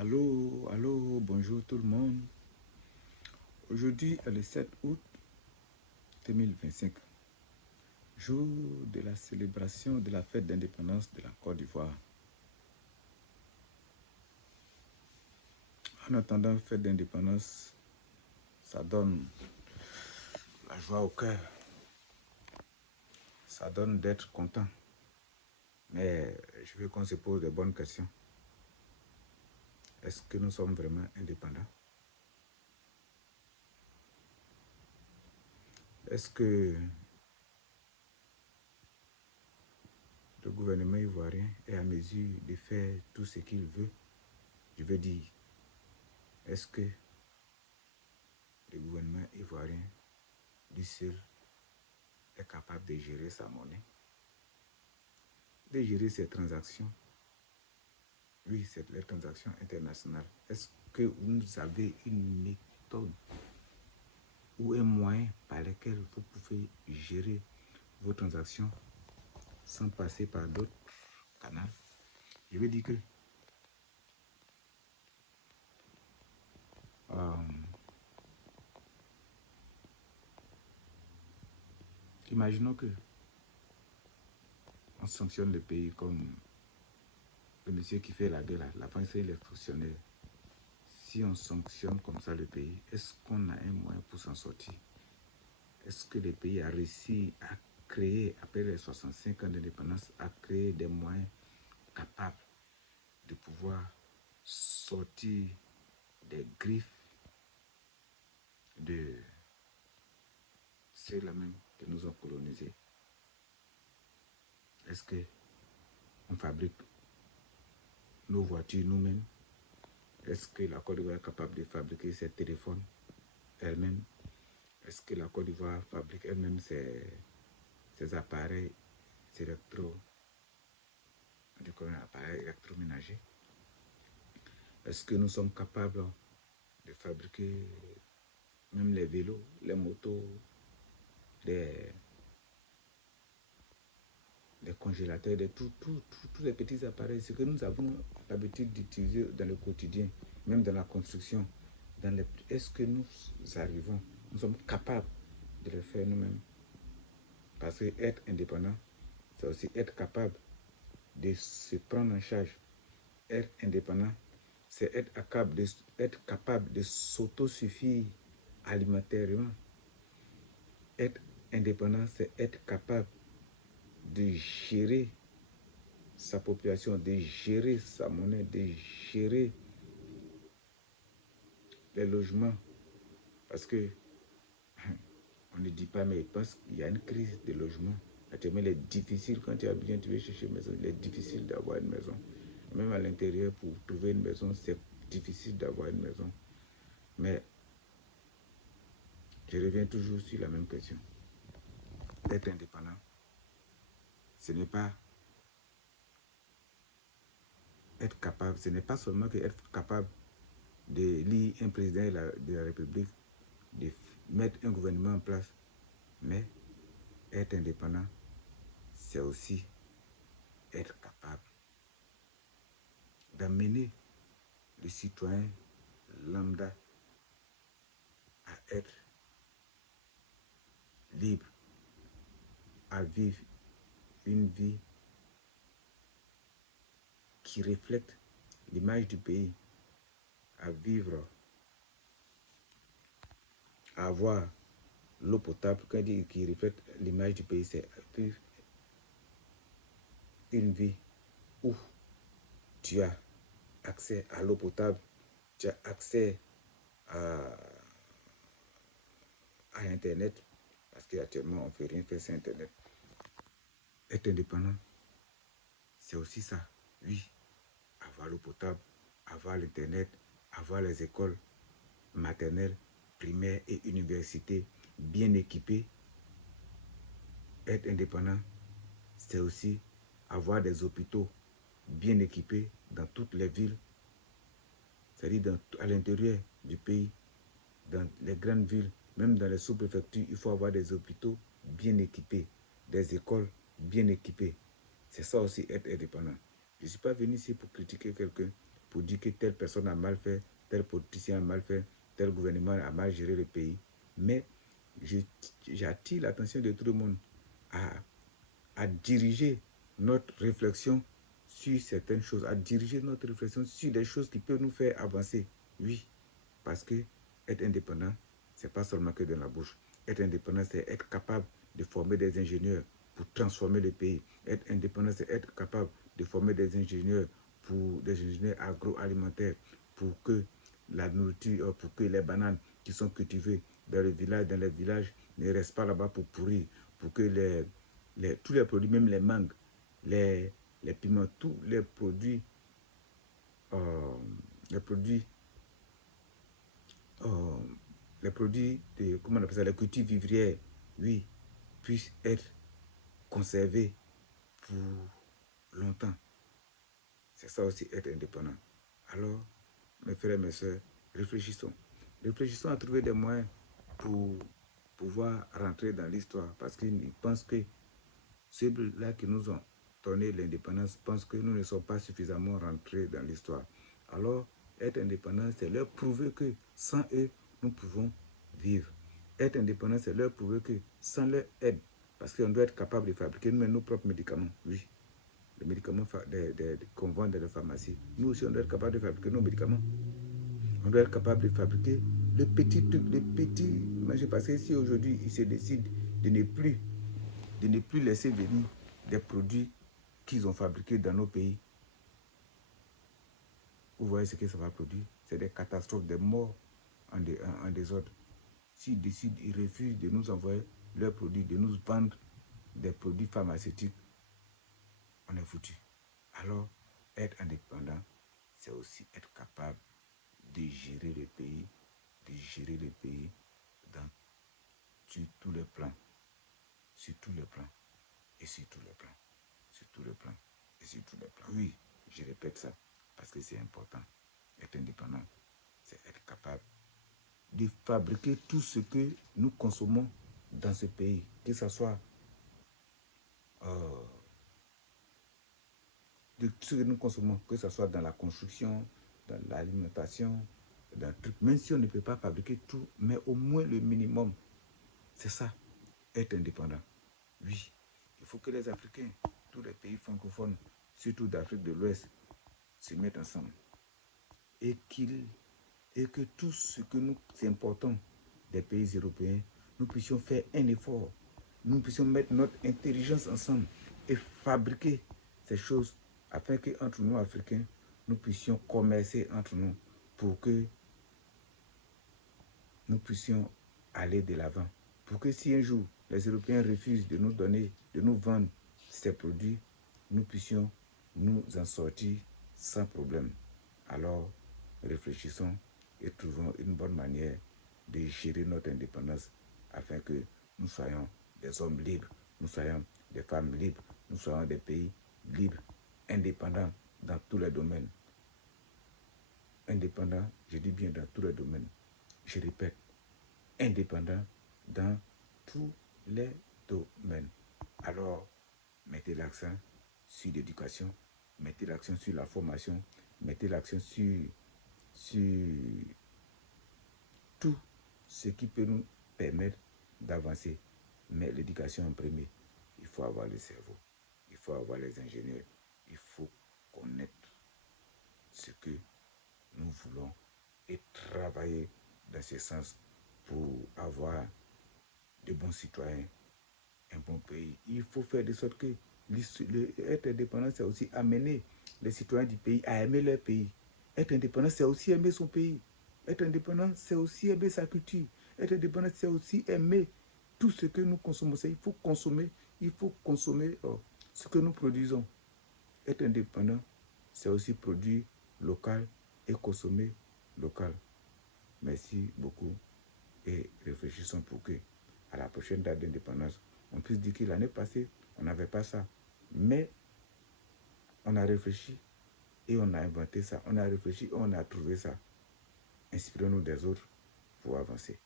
Allô, allô, bonjour tout le monde. Aujourd'hui est le 7 août 2025, jour de la célébration de la fête d'indépendance de la Côte d'Ivoire. En attendant la fête d'indépendance, ça donne la joie au cœur, ça donne d'être content. Mais je veux qu'on se pose de bonnes questions. Est-ce que nous sommes vraiment indépendants? Est-ce que le gouvernement ivoirien est à mesure de faire tout ce qu'il veut? Je veux dire, est-ce que le gouvernement ivoirien, lui seul, est capable de gérer sa monnaie, de gérer ses transactions? Oui, c'est les transactions internationales. Est-ce que vous avez une méthode ou un moyen par lequel vous pouvez gérer vos transactions sans passer par d'autres canaux? Je veux dire que imaginons que on sanctionne le pays comme le monsieur qui fait la guerre, la France et les fonctionnaires. Si on sanctionne comme ça le pays, est-ce qu'on a un moyen pour s'en sortir? Est-ce que le pays a réussi à créer, après les 65 ans d'indépendance, à créer des moyens capables de pouvoir sortir des griffes de ceux-là même qui nous ont colonisés? Est-ce qu'on fabrique nos voitures nous-mêmes? Est-ce que la Côte d'Ivoire est capable de fabriquer ses téléphones elle-même? Est-ce que la Côte d'Ivoire fabrique elle-même ses appareils électroménagers? Est-ce que nous sommes capables de fabriquer même les vélos, les motos, les congélateurs, tous les petits appareils, ce que nous avons l'habitude d'utiliser dans le quotidien, même dans la construction? Est-ce que nous sommes capables de le faire nous-mêmes? Parce que être indépendant, c'est aussi être capable de se prendre en charge. Être indépendant, c'est être capable de s'autosuffire alimentairement. Être indépendant, c'est être capable de gérer sa population, de gérer sa monnaie, de gérer les logements. Parce que on ne dit pas, mais je pense qu'il y a une crise de logement. Actuellement, il est difficile, quand tu as bien, tu veux chercher une maison, il est difficile d'avoir une maison. Même à l'intérieur, pour trouver une maison, c'est difficile d'avoir une maison. Mais je reviens toujours sur la même question. Être indépendant, ce n'est pas être capable, ce n'est pas seulement que être capable d'élire un président de la République, de mettre un gouvernement en place, mais être indépendant, c'est aussi être capable d'amener le citoyen lambda à être libre, à vivre une vie qui reflète l'image du pays, à vivre, à avoir l'eau potable, quand dit qui reflète l'image du pays, c'est vivre une vie où tu as accès à l'eau potable, tu as accès à Internet, parce qu'actuellement on ne fait rien faire sur Internet. Être indépendant, c'est aussi ça, oui, avoir l'eau potable, avoir l'Internet, avoir les écoles maternelles, primaires et universités bien équipées. Être indépendant, c'est aussi avoir des hôpitaux bien équipés dans toutes les villes, c'est-à-dire à l'intérieur du pays, dans les grandes villes, même dans les sous-préfectures, il faut avoir des hôpitaux bien équipés, des écoles bien équipées. C'est ça aussi être indépendant. Je ne suis pas venu ici pour critiquer quelqu'un, pour dire que telle personne a mal fait, tel politicien a mal fait, tel gouvernement a mal géré le pays. Mais j'attire l'attention de tout le monde à diriger notre réflexion sur certaines choses, à diriger notre réflexion sur des choses qui peuvent nous faire avancer. Oui, parce que être indépendant, c'est pas seulement que dans la bouche. Être indépendant, c'est être capable de former des ingénieurs pour transformer le pays. Être indépendant, c'est être capable de former des ingénieurs agroalimentaires pour que la nourriture, pour que les bananes qui sont cultivées dans les villages ne restent pas là-bas pour pourrir, pour que tous les produits, même les mangues, les piments, tous euh, les produits, euh, les produits de, comment on appelle ça, les cultures vivrières, oui, puissent être conservés pour longtemps. C'est ça aussi être indépendant. Alors, mes frères et mes soeurs, réfléchissons. Réfléchissons à trouver des moyens pour pouvoir rentrer dans l'histoire parce qu'ils pensent que ceux-là qui nous ont donné l'indépendance pensent que nous ne sommes pas suffisamment rentrés dans l'histoire. Alors, être indépendant, c'est leur prouver que sans eux, nous pouvons vivre. Être indépendant, c'est leur prouver que sans leur aide, parce qu'on doit être capable de fabriquer nous-mêmes nos propres médicaments, oui. Les médicaments qu'on vend dans les pharmacies. Nous aussi, on doit être capable de fabriquer nos médicaments. On doit être capable de fabriquer le petit truc, le petit manger. Parce que si aujourd'hui, ils se décident de ne plus laisser venir des produits qu'ils ont fabriqués dans nos pays, vous voyez ce que ça va produire. C'est des catastrophes, des morts en désordre. S'ils décident, ils refusent de nous envoyer leurs produits, de nous vendre des produits pharmaceutiques, on est foutu. Alors, être indépendant, c'est aussi être capable de gérer le pays, dans, sur tous les plans, sur tous les plans, et sur tous les plans, sur tous les plans, et sur tous les plans. Oui, je répète ça, parce que c'est important. Être indépendant, c'est être capable de fabriquer tout ce que nous consommons dans ce pays, que ce soit de tout ce que nous consommons, que ce soit dans la construction, dans l'alimentation, dans le truc. Même si on ne peut pas fabriquer tout, mais au moins le minimum. C'est ça, être indépendant. Oui, il faut que les Africains, tous les pays francophones, surtout d'Afrique de l'Ouest, se mettent ensemble. Et que tout ce que nous importons des pays européens, nous puissions faire un effort. Nous puissions mettre notre intelligence ensemble et fabriquer ces choses afin qu'entre nous, Africains, nous puissions commercer entre nous pour que nous puissions aller de l'avant. Pour que si un jour les Européens refusent de nous donner, de nous vendre ces produits, nous puissions nous en sortir sans problème. Alors, réfléchissons et trouvons une bonne manière de gérer notre indépendance afin que nous soyons des hommes libres, nous soyons des femmes libres, nous soyons des pays libres, indépendants dans tous les domaines. Indépendants, je dis bien dans tous les domaines. Je répète, indépendants dans tous les domaines. Alors, mettez l'accent sur l'éducation, mettez l'accent sur la formation, mettez l'accent sur tout ce qui peut nous permettre d'avancer. Mais l'éducation en premier, il faut avoir le cerveau, il faut avoir les ingénieurs, il faut connaître ce que nous voulons et travailler dans ce sens pour avoir de bons citoyens, un bon pays. Il faut faire de sorte que être indépendant, c'est aussi amener les citoyens du pays à aimer leur pays. Être indépendant, c'est aussi aimer son pays. Être indépendant, c'est aussi aimer sa culture. Être indépendant, c'est aussi aimer tout ce que nous consommons. Il faut consommer ce que nous produisons. Être indépendant, c'est aussi produire local et consommer local. Merci beaucoup et réfléchissons pour que, à la prochaine date d'indépendance, on puisse dire que l'année passée, on n'avait pas ça. Mais on a réfléchi et on a inventé ça. On a réfléchi et on a trouvé ça. Inspirons-nous des autres pour avancer.